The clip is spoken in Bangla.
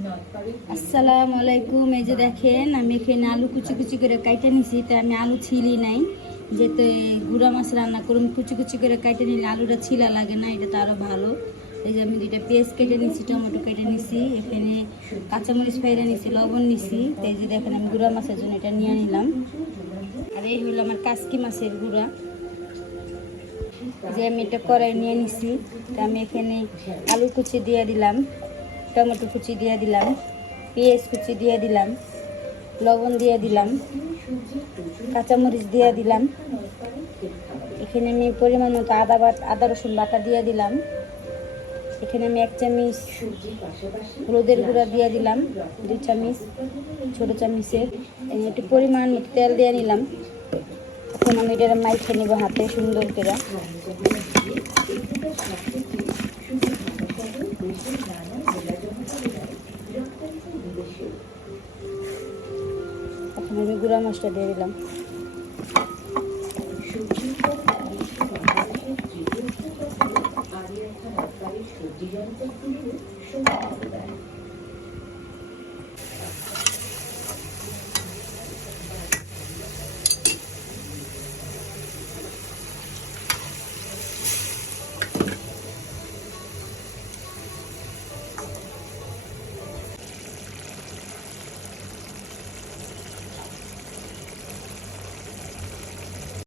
আসসালামু আলাইকুম। এই যে দেখেন, আমি এখানে আলু কুচি কুচি করে কাইটে নিছি। তো আমি আলু ছিলি নাই, যেতে গুঁড়া মাছ রান্না করুন। কুচি কুচি করে কাইটে নিলে আলুটা ছিলা লাগে না, এটা তো আরও ভালো। এই যে আমি দুইটা পেঁয়াজ কেটে নিছি, টমেটো কেটে নিছি, এখানে কাঁচামরিচ ফাইরা নিছি, লবণ নিছি। তো এই যে দেখেন, আমি গুঁড়া মাছের জন্য এটা নিয়ে নিলাম। আর এই হলো আমার কাসকি মাছের গুঁড়া, যে আমি এটা কড়াই নিয়ে নিছি। তো আমি এখানে আলু কুচি দিয়ে দিলাম, টমেটো কুচি দিয়ে দিলাম, পেঁয়াজ কুচি দিয়ে দিলাম, লবণ দিয়ে দিলাম, কাঁচামরিচ দিয়ে দিলাম। এখানে আমি পরিমাণ মতো আদা রসুন বাটা দিয়ে দিলাম। এখানে আমি 1 চামচ হলুদের গুঁড়া দিয়ে দিলাম, 2 চামচ ছোটো চামচের। একটু পরিমাণ মতো তেল দিয়ে নিলাম। এখন আমি এটা মাইখে নেব হাতে সুন্দর করে। এখন আমি গুঁড়া মাছটা দিয়ে দিলাম।